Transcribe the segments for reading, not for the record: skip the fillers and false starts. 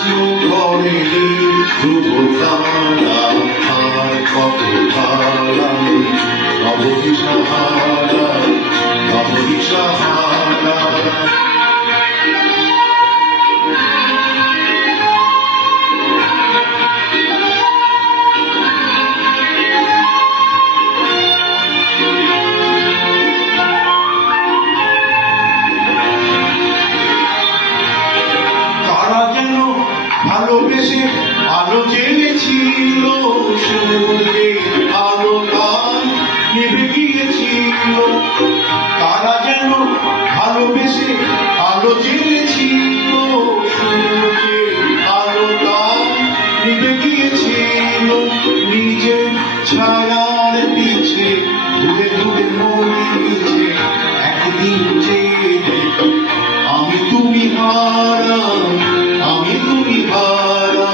প্রশ্ন করেনি ধ্রুব তারা আর কত ভালাম নবদিশাহারা নবদিশাহারা। ভালোবেসে আলো জেলেছিল সূর্যে আলো তার নিভে গিয়েছিল। তারা যেন ভালোবেসে আলো জেলেছিল সূর্যে আলো তার নিভে গিয়েছিল। নিজের ছায়ার পিছে ঘুরে ঘুরে মরিছে একদিন যে আমি তুমি হারা আমি তুমি হারা।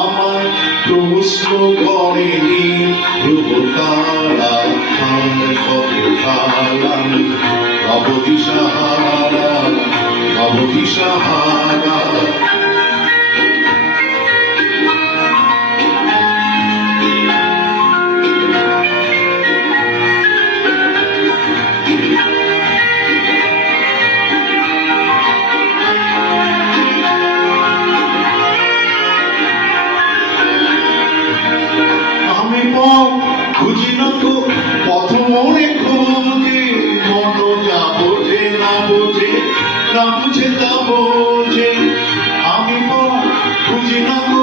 আমার প্রশ্ন করেনি ধ্রুব তারা আর কত ভালাম নবদিশাহারা নবদিশাহারা। খুঁজি না তো পথ মনে খোঁজে মন যা বোঝে না বোঝে না বুঝে তা বোঝে। আমি খুঁজি না তো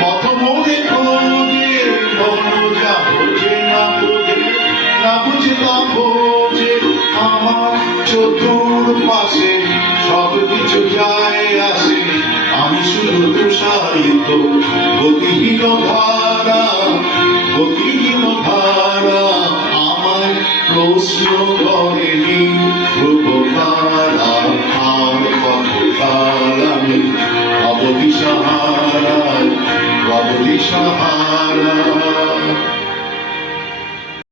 পথ মনে খোঁজে মন যা বোঝে না বোঝে না বুঝে তা বোঝে। আমার চতুর পাশে সব কিছু যায় আসে আমি শুধু তুষারিত গতিহীন ধারা গতিহীন ধারা। আমার প্রশ্ন করেনি ধ্রুব তারা আর কত ভালাম নবদিশাহারা নবদিশাহারা।